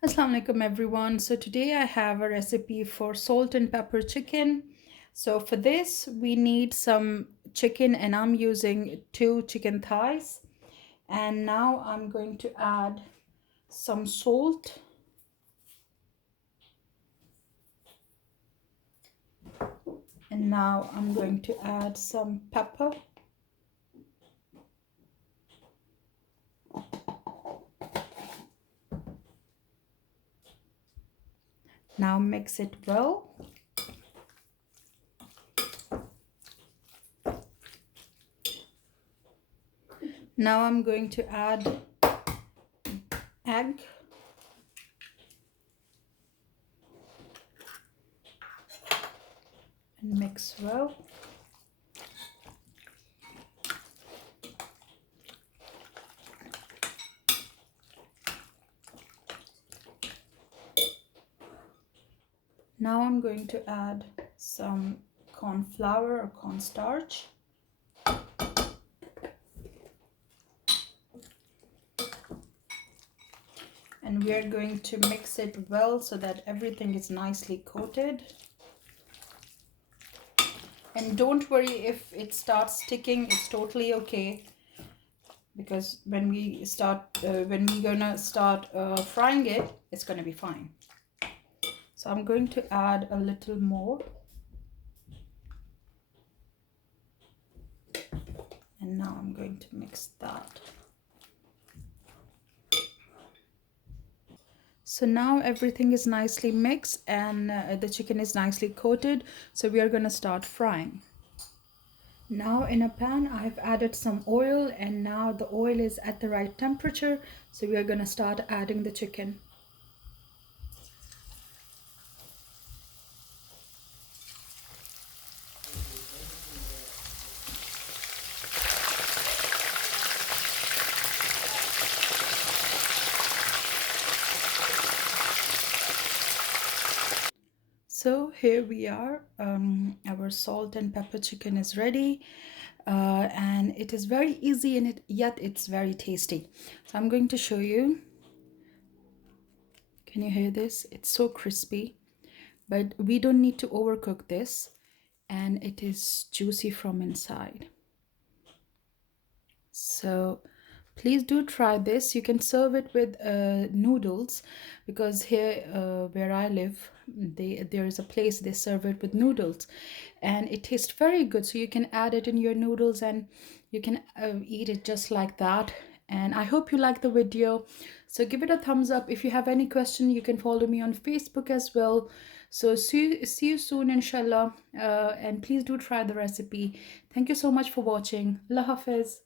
Assalamu alaikum everyone. So today I have a recipe for salt and pepper chicken. So for this we need some chicken and I'm using two chicken thighs. And now I'm going to add some salt and now I'm going to add some pepper. Now mix it well. Now I'm going to add egg. And mix well. Now I'm going to add some corn flour or cornstarch. And we are going to mix it well so that everything is nicely coated. And don't worry if it starts sticking, it's totally okay, because when we're gonna start frying it, it's gonna be fine. So I'm going to add a little more. And now I'm going to mix that. So now everything is nicely mixed and the chicken is nicely coated. So we are going to start frying. Now in a pan I've added some oil and now the oil is at the right temperature. So we are going to start adding the chicken. So here we are, our salt and pepper chicken is ready, and it is very easy and yet it's very tasty. So I'm going to show you. Can you hear this? It's so crispy, but we don't need to overcook this, and it is juicy from inside. So please do try this. You can serve it with noodles, because here where I live, there is a place they serve it with noodles and it tastes very good. So you can add it in your noodles and you can eat it just like that. And I hope you like the video, so give it a thumbs up. If you have any question, you can follow me on Facebook as well. So see you soon, inshallah, and please do try the recipe. Thank you so much for watching. Allah Hafiz.